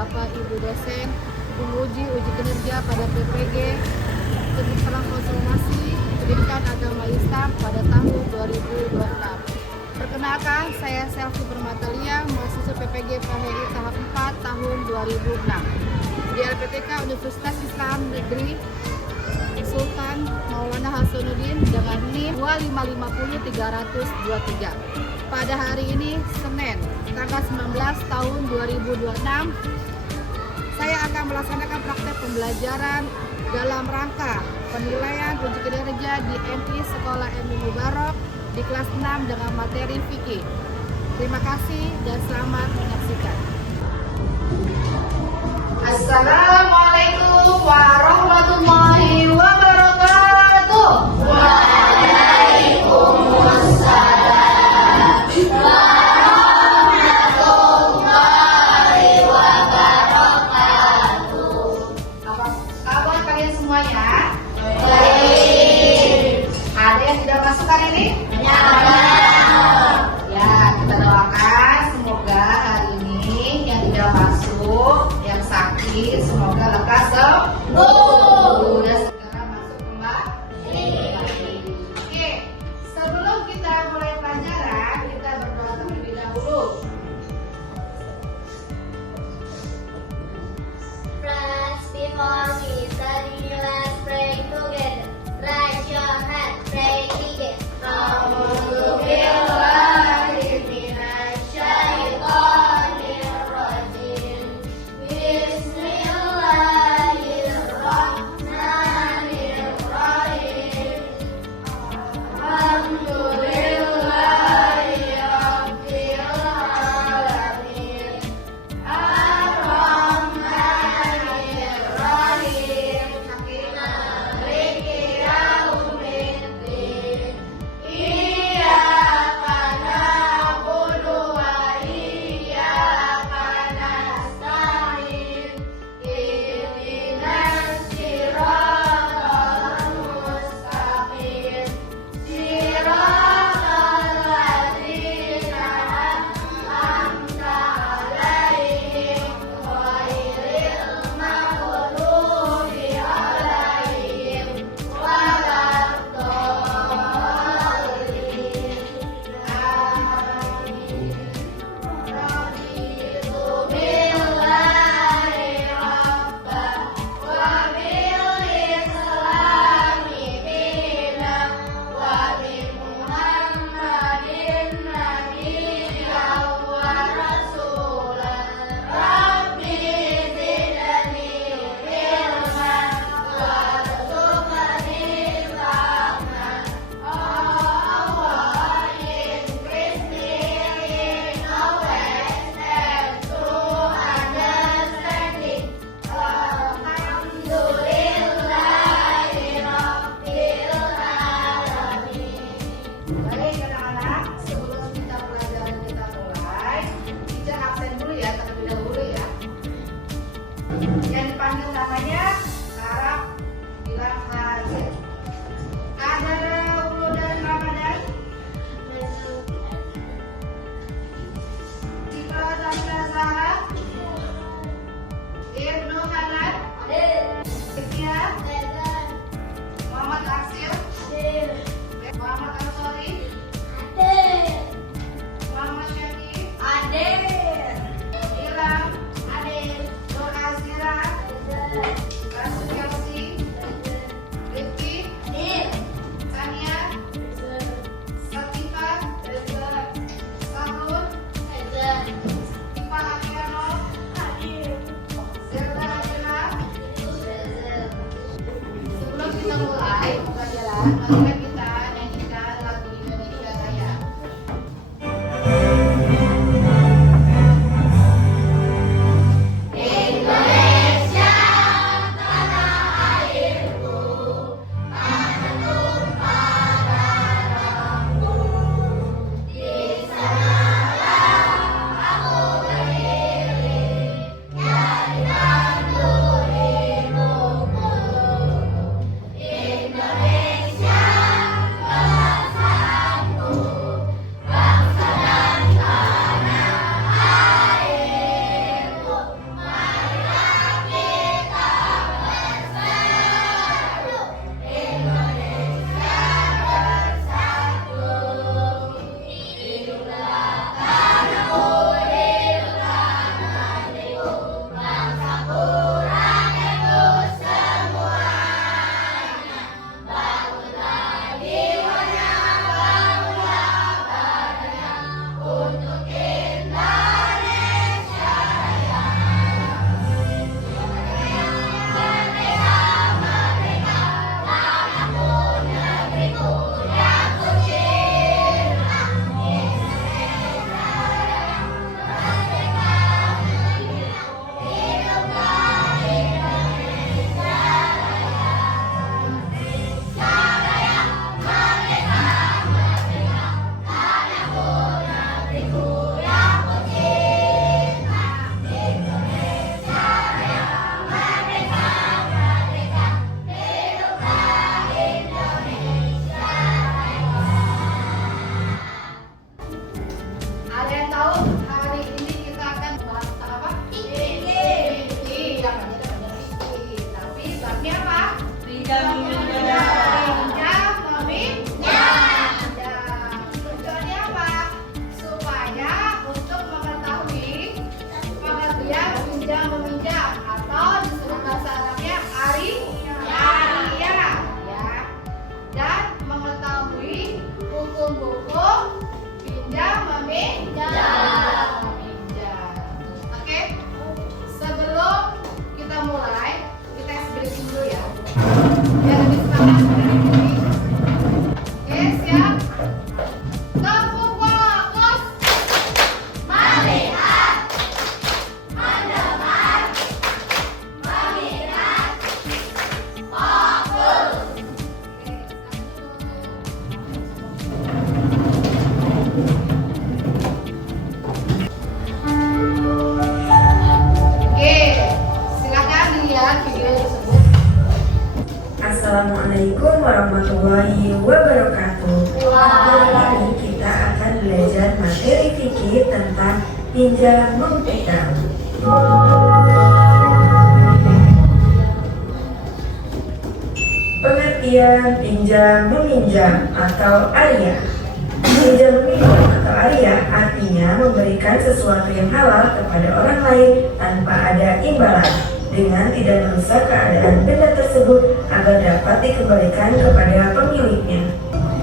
Bapak Ibu dosen, penguji uji kinerja pada PPG, penyelenggaraan konsultasi pendidikan agama Islam pada tahun 2026. Perkenalkan, saya Selvi Permatalia, mahasiswa PPG PHI tahap 4 tahun 2006 di LPTK Universitas Islam Negeri Sultan Maulana Hasanuddin dengan NIM 2550323. Pada hari ini, Senin, tanggal 19 tahun 2026, saya akan melaksanakan praktek pembelajaran dalam rangka penilaian uji kinerja di MI Sekolah MI Mubarok di kelas 6 dengan materi fikih. Terima kasih dan selamat menyaksikan. Assalamualaikum warahmatullahi wabarakatuh. Waalaikumsalam warahmatullahi wabarakatuh. Apa kabar kalian semuanya? Baik. Ada yang sudah masuk hari ini? Ya, kita doakan semoga hari ini yang tidak masuk, yang sakit, semoga lekas sembuh dan segera masuk kembali. Oke, sebelum kita mulai pelajaran, kita berdoa terlebih dahulu. Friends, before we study, let's pray together. Raise your hand, pray together. Baik anak-anak, sebelum kita pelajaran kita mulai, kita absen dulu ya, terlebih dahulu ya. Yang dipanggil namanya Arab bilang hadir. Ada Ulu dan Ramadan. Kita dan Zahra. Ibnu Hanan. Ifya. Muhammad Aksir. Muhammad Ansori. Muhammad Syakir. Ilham. Nur Azira. Rasul Yasi. Rifki. Sania. Satifah. Sahrul. Ipa Afiano. Zelda Adila. Sebelum kita mulai pelajaran, mari kita nyanyikan lagu Indonesia Raya. Indonesia, tanah airku, tanah tumpah darahku. Di sanalah aku berdiri, jadikan dulu ibuku. Indonesia. Assalamualaikum warahmatullahi wabarakatuh. Hari ini kita akan belajar materi fikih tentang pinjam meminjam. Pengertian pinjam meminjam atau ariyah. Pinjam meminjam atau ariyah artinya memberikan sesuatu yang halal kepada orang lain tanpa ada imbalan, dengan tidak merusak keadaan benda tersebut agar dapat dikembalikan kepada pemiliknya.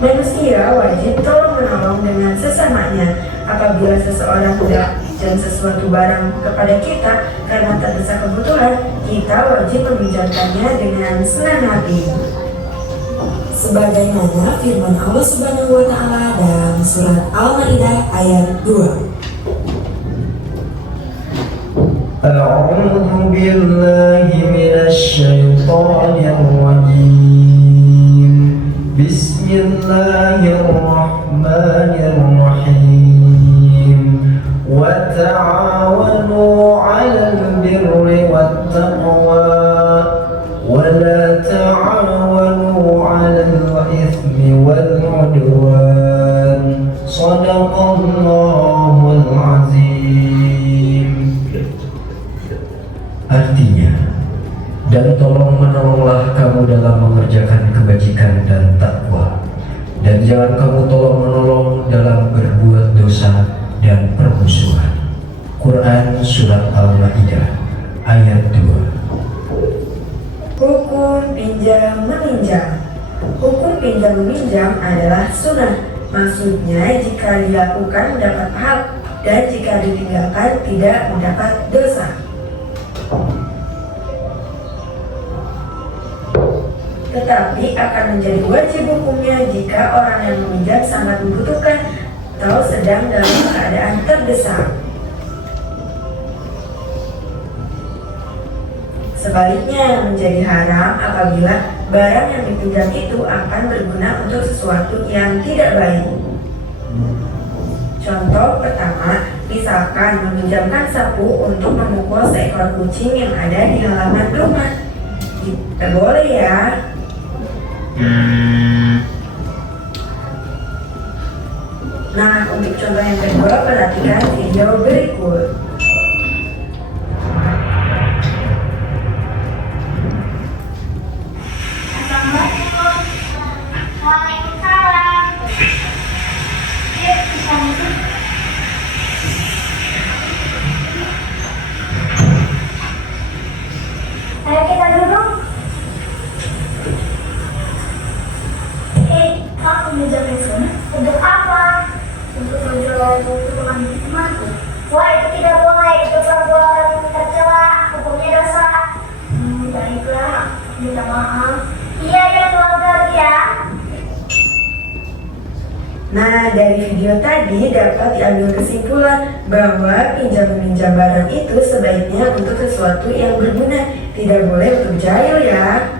Manusia wajib tolong-menolong dengan sesamanya. Apabila seseorang hendak pinjam sesuatu barang kepada kita karena terdesak kebutuhan, kita wajib meminjamkannya dengan senang hati. Sebagaimana firman Allah Subhanahu wa taala dalam surat Al-Maidah ayat 2. أعوذ بالله من الشيطان الرجيم بسم الله الرحمن الرحيم وتعاونوا على البر والتقوى ولا تعاونوا على الإثم والعدوان صدق الله العظيم. Artinya, dan tolong menolonglah kamu dalam mengerjakan kebajikan dan takwa, dan jangan kamu tolong menolong dalam berbuat dosa dan permusuhan. Quran Surat Al-Maidah ayat 2. Hukum pinjam meminjam. Hukum pinjam meminjam adalah sunnah. Maksudnya jika dilakukan mendapat pahala dan jika ditinggalkan tidak mendapat dosa. Tetapi akan menjadi wajib hukumnya jika orang yang meminjam sangat membutuhkan atau sedang dalam keadaan terdesak. Sebaliknya menjadi haram apabila barang yang dipinjam itu akan berguna untuk sesuatu yang tidak baik. Contoh pertama, misalkan meminjamkan sapu untuk memukul seekor kucing yang ada di halaman rumah. Tidak boleh ya. Nah, untuk contoh yang kedua, perhatikan video berikut. Waalaikumsalam. Yuk, bisa masuk. Ayo kita duduk. Kamu pinjam handphone untuk apa? Untuk menjual kebutuhan temanku. Wah, itu tidak boleh. Itu perbuatan tercela. Hukumnya dosa. Baiklah, minta maaf. Iya ya, keluarga ya. Nah, dari video tadi dapat diambil kesimpulan bahwa pinjam-meminjam barang itu sebaiknya untuk sesuatu yang berguna, tidak boleh untuk jahil ya.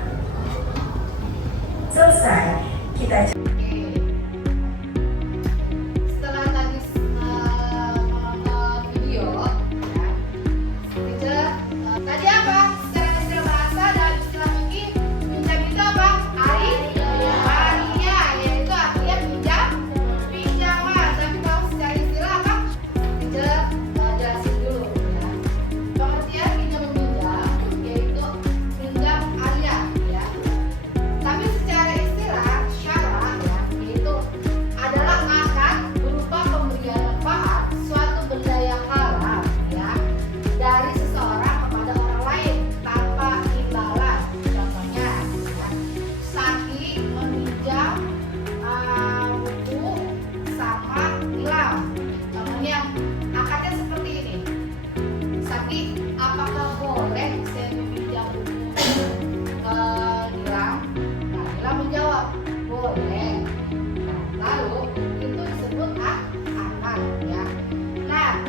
Selesai. Kita Setelah tadi menonton video, ya, tadi apa? Secara istilah bahasa dan istilah fikih, pinjam itu apa? Ariyah, yaitu artinya pinjaman. Tapi kalau secara istilah apa? Jelasin dulu. Ya. Pengertian pinjam meminjam yaitu pinjam ariyah, ya. Tapi secara istilah syara, ya, yaitu adalah akad berupa pemberian manfaat suatu benda yang halal, ya, dari seseorang kepada orang lain tanpa imbalan. Contohnya, ya, Saki meminjam buku sama tilam. Contohnya akadnya seperti ini. Saki, apakah boleh saya meminjam buku Nilam? Nah, Nilam menjawab, boleh. Nah, lalu itu disebut akad, ya. Nah,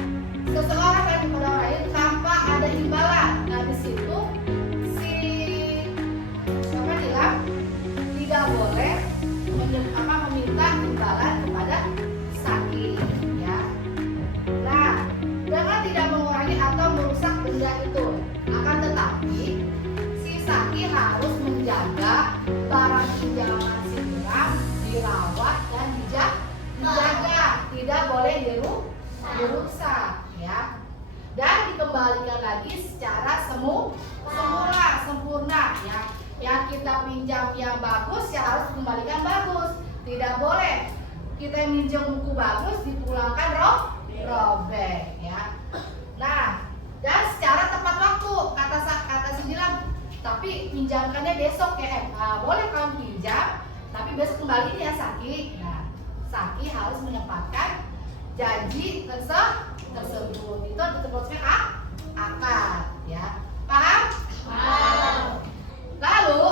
seseorang yang kepada orang lain tanpa ada imbalan. Nah, di situ si Nilam tidak boleh meminta imbalan kepada Saki, ya. Nah, dengan tidak mengurangi atau merusak benda itu, akan tetapi si Saki harus menjaga rusak ya. Dan dikembalikan lagi secara semula, sempurna ya. Yang kita pinjam yang bagus ya harus dikembalikan bagus. Tidak boleh kita minjem buku bagus dipulangkan robek ya. Nah, dan secara tepat waktu kata si Dilan, tapi pinjamkannya besok ya. Boleh kamu pinjam, tapi besok kembali ya Saki. Nah, Saki harus menyempatkan janji tersebut. Itu disebutnya akad ya. Paham? Paham. Lalu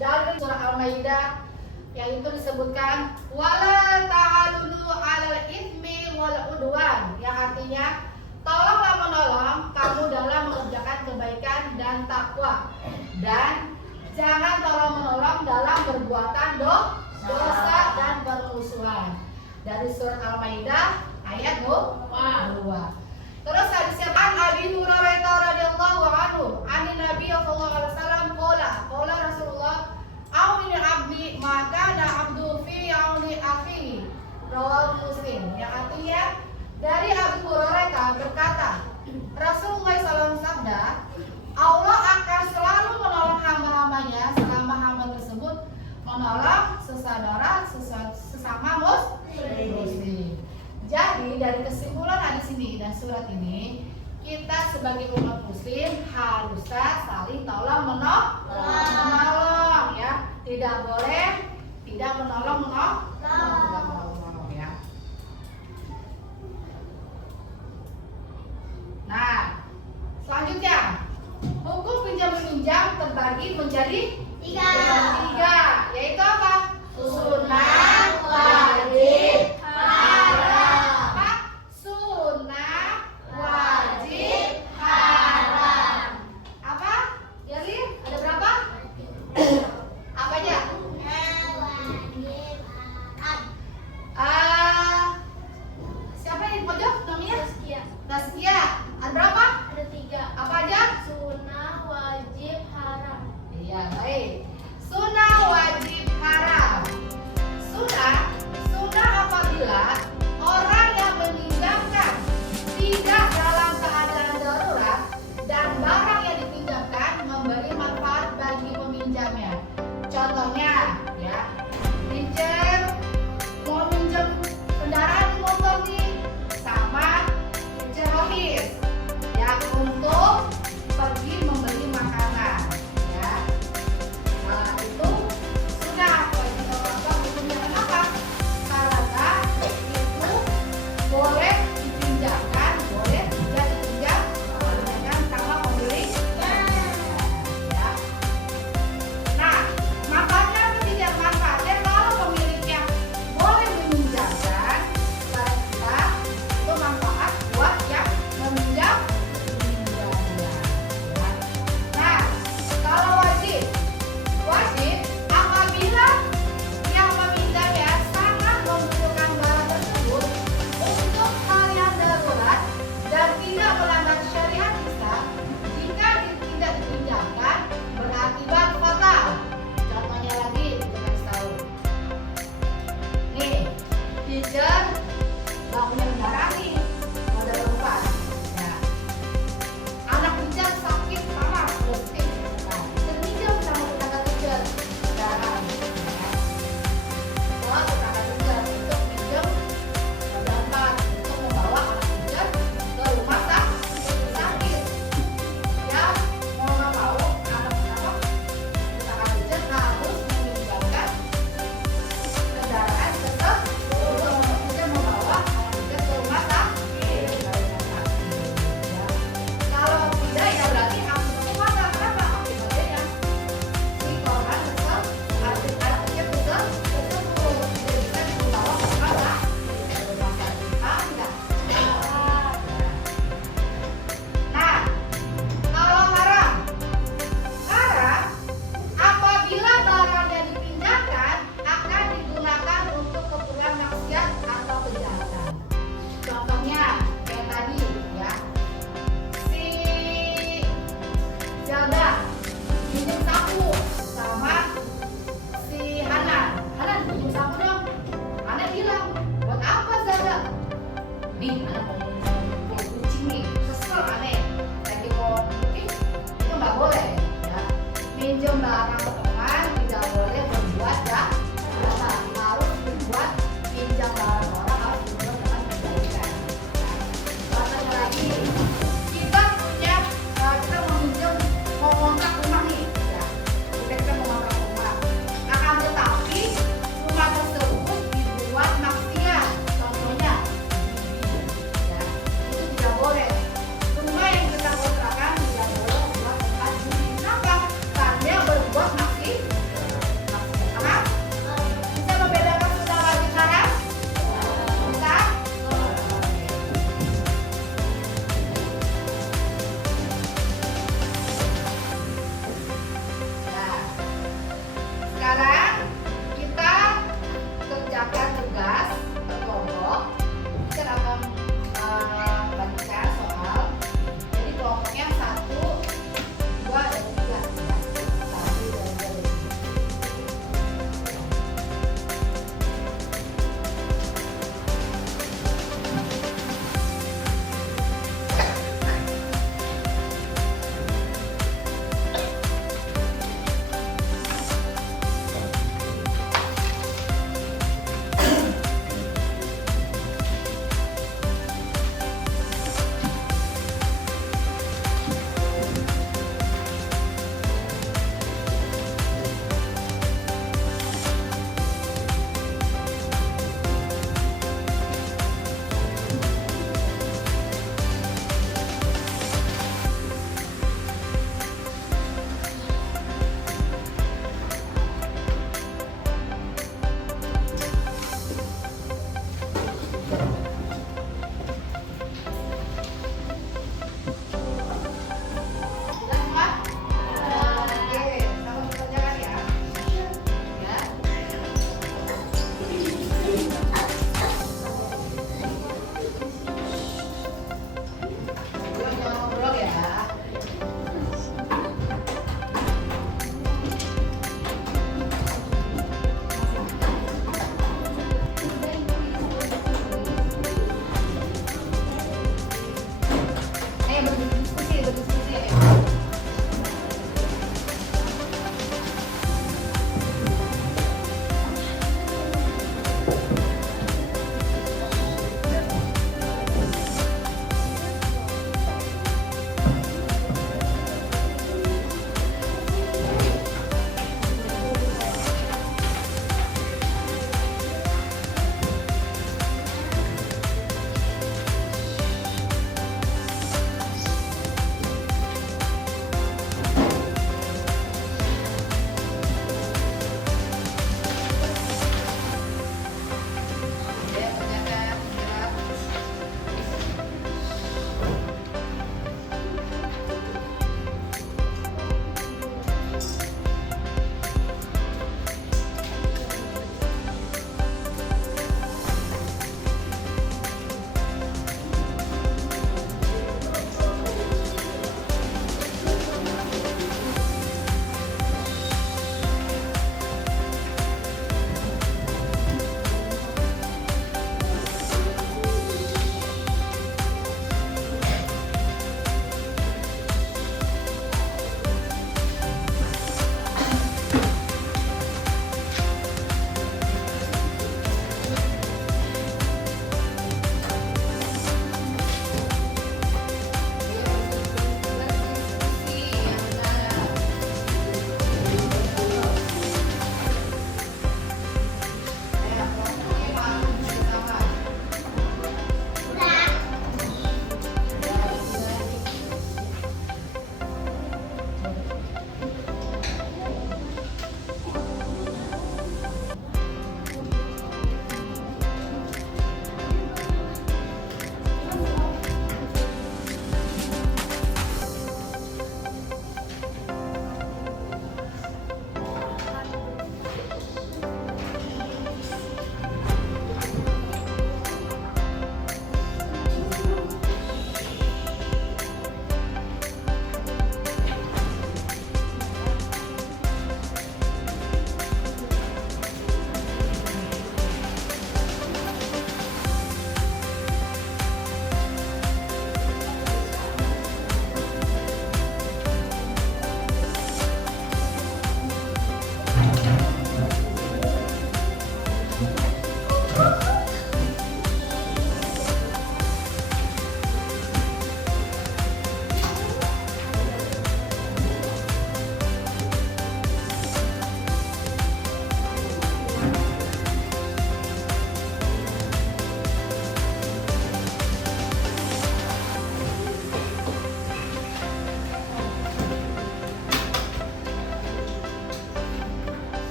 dari surah Al-Maidah yang itu disebutkan wala ta'alunu 'alal itsmi wal udwan, yang artinya tolonglah menolong kamu dalam mengerjakan kebaikan dan takwa, dan jangan tolong menolong dalam perbuatan dosa dan permusuhan. Dari surat Al-Maidah ayat 2. Terus hadisnya an Abi Hurairah radhiyallahu anhu, ani Nabi sallallahu alaihi wasallam qala Rasulullah auni abdi maka na abdu fi auni akhi, rawahu Muslim. Yang artinya dari Abu Hurairah berkata, Rasulullah SAW sabda, Allah akan selalu menolong hamba-hambanya selama hamba tersebut menolong sesama muslim. Jadi dari kesimpulan hadis ini dan surat ini, kita sebagai umat muslim harusnya saling tolong menolong ya. Tidak boleh tidak menolong ya. Nah, selanjutnya hukum pinjam meminjam terbagi menjadi tiga, yaitu apa? Sunnah,